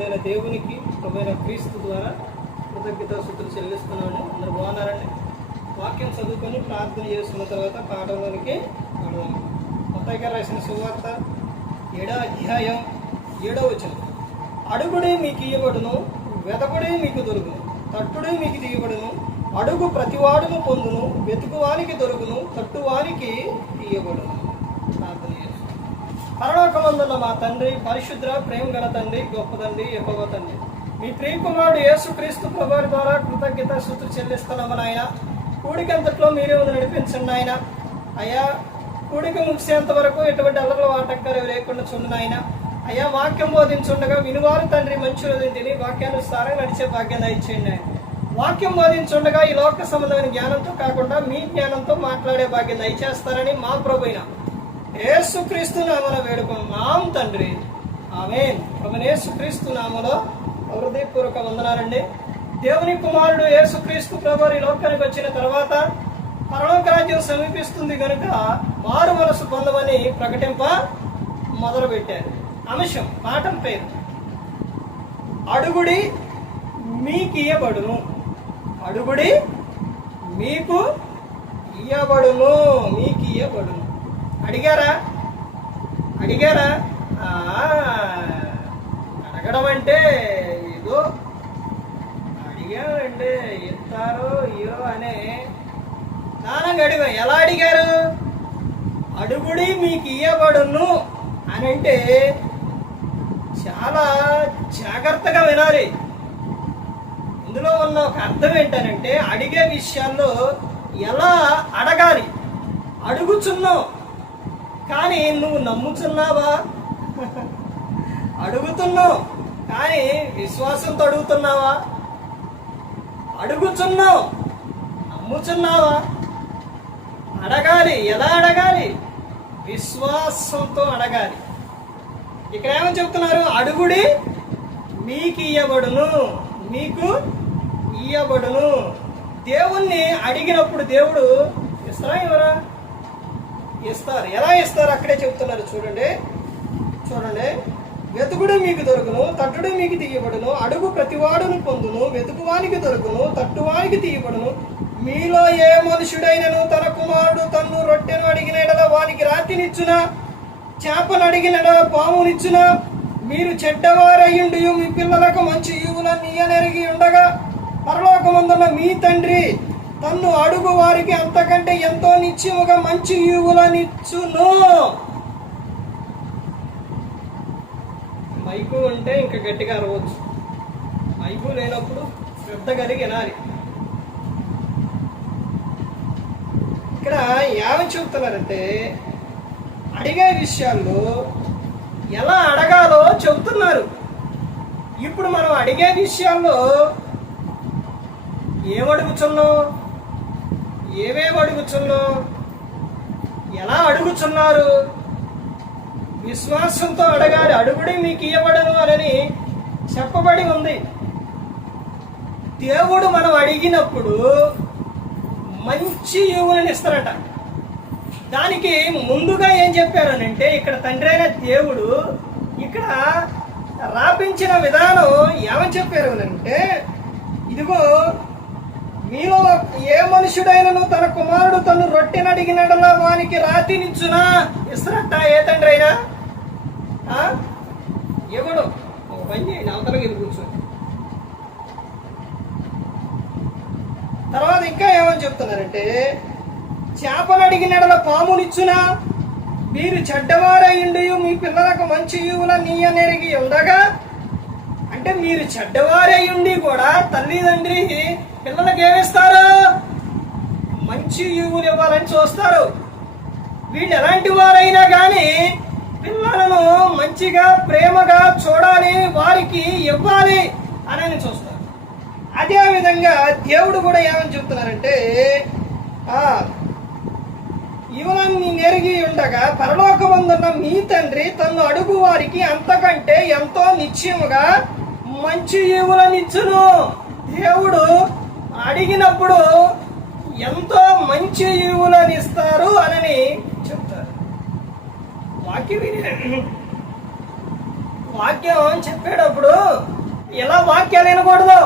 తండ్రైన దేవునికి ప్రభుైన క్రీస్తు ద్వారా కృతజ్ఞత శుద్ధులు చెల్లిస్తున్నాను అందరు బాగున్నారండి? వాక్యం చదువుకొని ప్రార్థన చేసుకున్న తర్వాత పాఠంలోనికి వెళదాం కొత్తగా రాసిన సువార్త ఏడో అధ్యాయం ఏడో వచ్చిన అడుగుడే మీకు ఇయ్యబడును వెదకుడే మీకు దొరుకును తట్టుడే మీకు దిగబడును అడుగు ప్రతివాడును పొందును వెతుకువానికి దొరుకును తట్టువానికి తీయబడును. పరలోకమందున్న మా తండ్రి పరిశుద్ర ప్రేమ గల తండ్రి గొప్ప తండ్రి ఎక్కువ తండ్రి. మీ ప్రియకుమారుడు యేసుక్రీస్తు ప్రభువారి ద్వారా కృతజ్ఞత శుద్ధి చెల్లిస్తున్నాము నాయన. కూడికంతట్లో మీరే ఉంది నడిపించండి ఆయన అయ్యా కూడిక ముగిసేంత వరకు ఎటువంటి అల్లర్ల ఆటంకాలు లేకుండా చూడండి నాయన. అయ్యా వాక్యం బోధించుండగా వినువారు తండ్రి మంచి రోజు తిని వాక్యానుసారంగా నడిచే భాగ్యం దయచేయండి ఆయన వాక్యం బోధించుండగా ఈ లోక సంబంధమైన జ్ఞానంతో కాకుండా మీ జ్ఞానంతో మాట్లాడే భాగ్యం దయచేస్తారని మా ప్రభుైన ఏసుక్రీస్తు నామన వేడుకున్నాం తండ్రి. ఆమెన్. ప్రభుని యేసుక్రీస్తు నామలో హృదయపూర్వక వందనాలండి. దేవుని కుమారుడు యేసుక్రీస్తు ప్రభు ఈ లోకానికి వచ్చిన తర్వాత పరలోక రాజ్యం సమీపిస్తుంది కనుక మారు మనసు పొందమని ప్రకటింప మొదలుపెట్టారు. అంశం పాఠం పేరు. అడుగుడి మీకియబడును అడుగుడి మీకు ఇయ్యబడును మీకు ఇయ్యబడును అడిగారా? అడిగారా? అడగడం అంటే ఏదో అడిగారంటే ఇస్తారో ఇయో అనే నానంగా అడిగా. ఎలా అడిగారు? అడుగుడి మీకు ఇయ్యబడును అని అంటే చాలా జాగ్రత్తగా వినాలి. ఇందులో ఉన్న ఒక అర్థం ఏంటనంటే అడిగే విషయాల్లో ఎలా అడగాలి? అడుగుచున్నావు కానీ నువ్వు నమ్ముచున్నావా అడుగుతున్నావు. కానీ విశ్వాసంతో అడుగుతున్నావా? అడుగుచున్నావు నమ్ముచున్నావా అడగాలి. ఎలా అడగాలి? విశ్వాసంతో అడగాలి. ఇక్కడ ఏమని చెప్తున్నారు? అడుగుడి మీకు ఇయ్యబడును. మీకు ఇయ్యబడును. దేవుణ్ణి అడిగినప్పుడు దేవుడు ఇస్తారా ఇవ్వరా? ఇస్తారు. ఎలా ఇస్తారు? అక్కడే చెప్తున్నారు. చూడండి. చూడండి. వెతుకుడు మీకు దొరుకును తట్టుడు మీకు తీయబడును అడుగు ప్రతివాడును పొందును వెతుకువానికి దొరుకును తట్టువానికి తీయబడును. మీలో ఏ మనుషుడైనను తన కుమారుడు తన్ను రొట్టెను అడిగిన ఎడల వానికి రాతినిచ్చునా? చేపను అడిగిన ఎడల పామునిచ్చునా? మీరు చెడ్డవారయ్యుండి మీ పిల్లలకు మంచి యువుల నీయనెరిగి ఉండగా పరలోకమందున్న మీ తండ్రి తన్ను అడుగు వారికి అంతకంటే ఎంతో నిత్యముగా మంచి ఈవులనిచ్చును. మైకు ఉంటే ఇంకా గట్టిగా అరవచ్చు. మైకు లేనప్పుడు శ్రద్ధ కలిగి వినాలి. ఇక్కడ ఏమని చెబుతున్నారంటే అడిగే విషయాల్లో ఎలా అడగాలో చెబుతున్నారు ఇప్పుడు మనం అడిగే విషయాల్లో ఏమడుగుతున్నాం ఏమేమి అడుగుచున్నో ఎలా అడుగుచున్నారు? విశ్వాసంతో అడగాలి అడుగుడి మీకు ఇవ్వబడను అని చెప్పబడి ఉంది. దేవుడు మనం అడిగినప్పుడు మంచి యువులను ఇస్తారట. దానికి ముందుగా ఏం చెప్పారనంటే ఇక్కడ తండ్రి అయిన దేవుడు ఇక్కడ రాపించిన విధానం ఏమని చెప్పారు అంటే ఇదిగో మీలో ఏ మనుషుడైనను తన కుమారుడు తను రొట్టెను అడిగినడలా వానికి రాతినిచ్చునా ఇస్తారట ఏ తండ్రి అయినా ఆ? ఇవ్వడు ఒక పని చేయండి అవతలకి వెళ్ళి కూర్చొని తర్వాత ఇంకా ఏమని చెప్తున్నారంటే చేపలు అడిగినడల పామునిచ్చునా మీరు చెడ్డవారయ్యుండి మీ పిల్లలకు మంచి యువుల నీయనెరిగి ఉండగా అంటే మీరు ఉండి కూడా తల్లిదండ్రి పిల్లలకు ఏమిస్తారు మంచి యువులు ఇవ్వాలని చూస్తారు. వీళ్ళు ఎలాంటి వారైనా కానీ పిల్లలను మంచిగా ప్రేమగా చూడాలి వారికి ఇవ్వాలి అని చూస్తారు. అదే విధంగా దేవుడు కూడా ఏమని చెప్తున్నారంటే ఆ ఇవన్నీ నెరిగి ఉండగా పరలోకమందున్న మీ తండ్రి తను అడుగు వారికి అంతకంటే ఎంతో నిశ్చయముగా మంచి ఈవులనిచ్చును దేవుడు అడిగినప్పుడు ఎంతో మంచి ఈవులను ఇస్తారు అని చెప్తారు. వాక్యం వాక్యం చెప్పేటప్పుడు ఎలా వాక్యాలు వినకూడదు?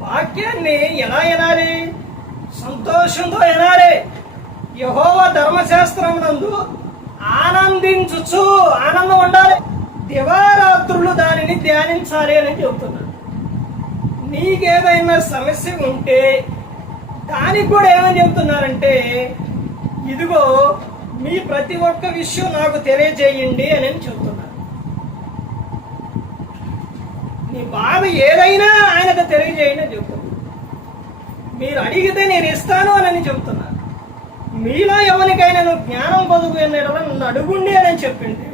వాక్యాన్ని ఎలా వినాలి? సంతోషంతో వినాలి. యహోవ ధర్మశాస్త్రం నందు ఆనందించు ఆనందం ఉండాలి. దివారాత్రులు దానిని ధ్యానించాలి అని చెబుతున్నాను. నీకేదైనా సమస్య ఉంటే దానికి కూడా ఏమని చెబుతున్నారంటే ఇదిగో మీ ప్రతి ఒక్క విషయం నాకు తెలియజేయండి అని చెబుతున్నారు నీ బాధ ఏదైనా ఆయనకు తెలియజేయండి అని చెబుతున్నారు మీరు అడిగితే నేను ఇస్తాను అని చెబుతున్నాను. మీలో ఎవరికైనా నువ్వు జ్ఞానం పొదుగు నన్ను అడుగుండి అని చెప్పింది.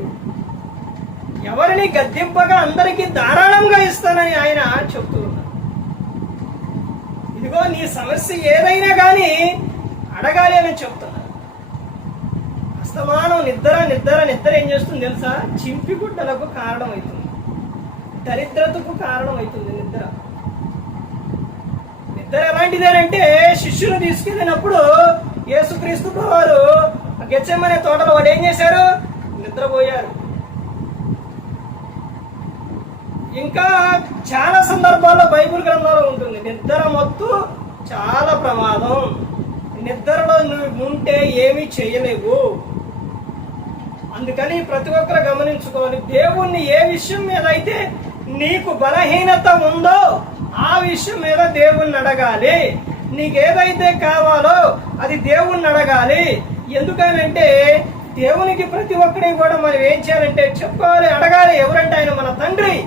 ఎవరిని గద్దెంపగా అందరికీ ధారాళంగా ఇస్తానని ఆయన చెప్తూ ఉన్నారు. ఇదిగో నీ సమస్య ఏదైనా కానీ అడగాలి అని చెప్తున్నారు. అస్తమానం నిద్ర నిద్ర నిద్ర ఏం చేస్తుంది తెలుసా? చింపిగుడ్డలకు కారణం అవుతుంది దరిద్రతకు కారణం అవుతుంది నిద్ర. నిద్ర ఎలాంటిదేనంటే శిష్యులు తీసుకెళ్ళినప్పుడు యేసుక్రీస్తు వారు గెచ్చమనే తోటలో వాడు ఏం చేశారు? నిద్రపోయారు. ఇంకా చాలా సందర్భాల్లో బైబిల్ గ్రంథాలు ఉంటుంది. నిద్ర మొత్తు చాలా ప్రమాదం. నిద్రలో నువ్వు ఉంటే ఏమీ చేయలేవు. అందుకని ప్రతి ఒక్కరు గమనించుకోవాలి. దేవుణ్ణి ఏ విషయం మీద అయితే నీకు బలహీనత ఉందో ఆ విషయం మీద దేవుణ్ణి అడగాలి. నీకేదైతే కావాలో అది దేవుణ్ణి అడగాలి. ఎందుకనంటే దేవునికి ప్రతి ఒక్కరికి కూడా మనం ఏం చేయాలంటే చెప్పుకోవాలి అడగాలి. ఎవరంటే ఆయన మన తండ్రి.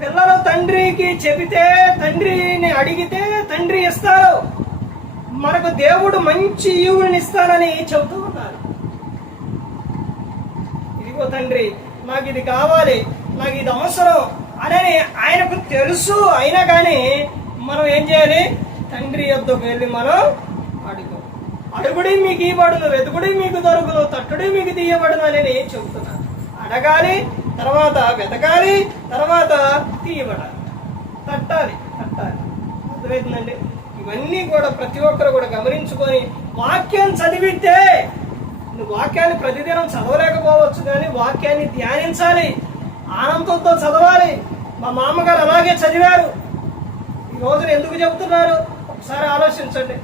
పిల్లలు తండ్రికి చెబితే తండ్రిని అడిగితే తండ్రి ఇస్తారు. మనకు దేవుడు మంచి ఈవుని ఇస్తానని చెబుతూ ఉన్నారు. ఇదిగో తండ్రి నాకు ఇది కావాలి నాకు ఇది అవసరం అని ఆయనకు తెలుసు. అయినా కానీ మనం ఏం చేయాలి? తండ్రి యొద్దకు వెళ్ళి మనం అడుగు అడుగుడి మీకు ఇవ్వబడును వెతుకుడి మీకు దొరుకును తట్టుడి మీకు తీయబడును అని నేను చెబుతున్నాను. అడగాలి తర్వాత వెతకాలి తర్వాత తీయబడాలి. తట్టాలి తట్టాలి. అర్థమవుతుందండి ఇవన్నీ కూడా ప్రతి ఒక్కరు కూడా గమనించుకొని వాక్యం చదివితే నువ్వు వాక్యాన్ని ప్రతిదినం చదవలేకపోవచ్చు కానీ వాక్యాన్ని ధ్యానించాలి. ఆనందంతో చదవాలి. మా మామగారు అలాగే చదివారు. ఈ రోజున ఎందుకు చెబుతున్నారు ఒకసారి ఆలోచించండి.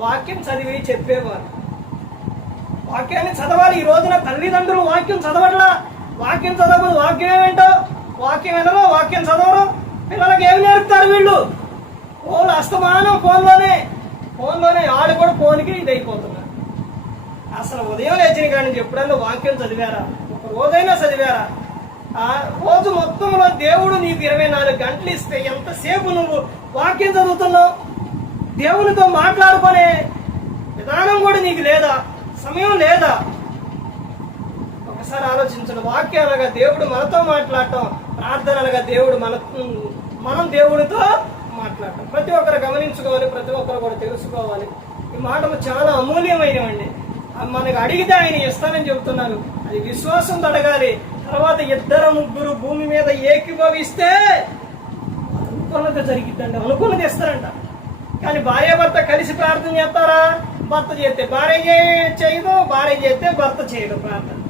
వాక్యం చదివి చెప్పేవారు. వాక్యాన్ని చదవాలి. ఈ రోజున తల్లిదండ్రులు వాక్యం చదవట్లా. వాక్యం చదవకూడదు. వాక్యం ఏమేంటో వాక్యం వినరు వాక్యం చదవరు. పిల్లలకి ఏమి నేర్పుతారు వీళ్ళు? ఫోన్ అస్తమానం ఫోన్లోనే. ఫోన్లోనే ఆడు కూడా ఫోన్కి ఇది అయిపోతున్నారు అసలు ఉదయం లేచిన కాడి నుంచి ఎప్పుడైనా వాక్యం చదివారా? ఒక రోజైనా చదివారా? ఆ రోజు మొత్తంలో దేవుడు నీకు ఇరవై నాలుగు గంటలు ఇస్తే ఎంతసేపు నువ్వు వాక్యం చదువుతున్నావు? దేవునితో మాట్లాడుకునే విధానం కూడా నీకు లేదా? సమయం లేదా? ఒకసారి ఆలోచించండి. వాక్యం అనగా దేవుడు మనతో మాట్లాడటం ప్రార్థన అనగా దేవుడు మన మనం దేవుడితో మాట్లాడటం. ప్రతి ఒక్కరు గమనించుకోవాలి ప్రతి ఒక్కరు కూడా తెలుసుకోవాలి. ఈ మాటలు చాలా అమూల్యమైనవండి. మనకు అడిగితే ఆయన ఇస్తానని చెబుతున్నారు. అది విశ్వాసం అడగాలి. తర్వాత ఇద్దరు ముగ్గురు భూమి మీద ఏకీభవిస్తే అనుకున్నది జరిగిద్దండి. అనుకున్నది ఇస్తారంట. కానీ భార్య భర్త కలిసి ప్రార్థన చేస్తారా? భర్త చేస్తే భార్య చేయదు భార్య చేస్తే భర్త చేయడు ప్రార్థన.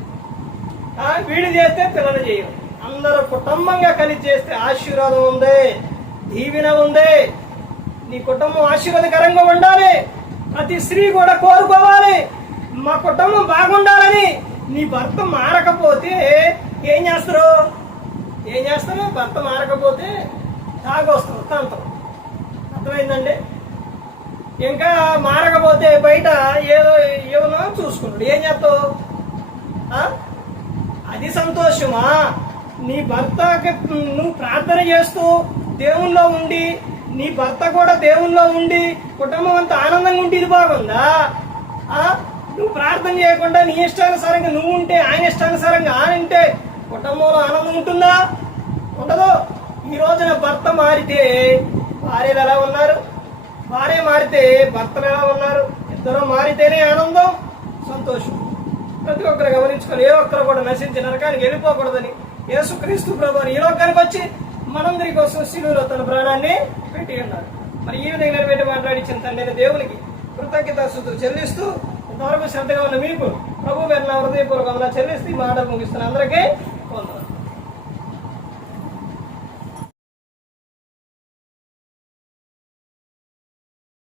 వీడు చేస్తే పిల్లలు చేయరు. అందరూ కుటుంబంగా కలిసి చేస్తే ఆశీర్వాదం ఉంది దీవెన ఉంది. నీ కుటుంబం ఆశీర్వాదకరంగా ఉండాలి. ప్రతి స్త్రీ కూడా కోరుకోవాలి. మా కుటుంబం బాగుండాలని నీ భర్త మారకపోతే ఏం చేస్తారు? ఏం చేస్తారు? భర్త మారకపోతే తాగొస్తారు తంత్రం అర్థమైందండి? ఇంకా మారకపోతే బయట ఏదో ఏమన్నా చూసుకుంటాడు. ఏం చేస్తావు? అది సంతోషమా? నీ భర్తకి నువ్వు ప్రార్థన చేస్తూ దేవుల్లో ఉండి నీ భర్త కూడా దేవుల్లో ఉండి కుటుంబం అంతా ఆనందంగా ఉండి ఇది బాగుందా? ఆ? నువ్వు ప్రార్థన చేయకుండా నీ ఇష్టానుసారంగా నువ్వు ఉంటే ఆయన ఇష్టానుసారంగా ఆయన ఉంటే కుటుంబంలో ఆనందం ఉంటుందా? ఉండదు. ఈ రోజున భర్త మారితే భార్యలు ఎలా ఉన్నారు? భార్య మారితే భర్తలు ఎలా ఉన్నారు? ఇద్దరు మారితేనే ఆనందం సంతోషం. ప్రతి ఒక్కరు గమనించుకొని ఏ ఒక్కరు కూడా నశించి నరకానికి వెళ్ళిపోకూడదని యేసుక్రీస్తు ప్రభు ఈ లోకానికి వచ్చి మనందరి కోసం శిలువులో తన ప్రాణాన్ని పెట్టి ఉన్నారు. మరి ఈ విధంగా నిలబెట్టి మాట్లాడించిన తండ్రి దేవునికి కృతజ్ఞతాస్తుతులు చెల్లిస్తూ ఇంతవరకు శ్రద్ధగా ఉన్న మీకు ప్రభు పేరు నా హృదయపూర్వకంగా చెల్లిస్తూ ఈ మాట ముగిస్తున్న అందరికీ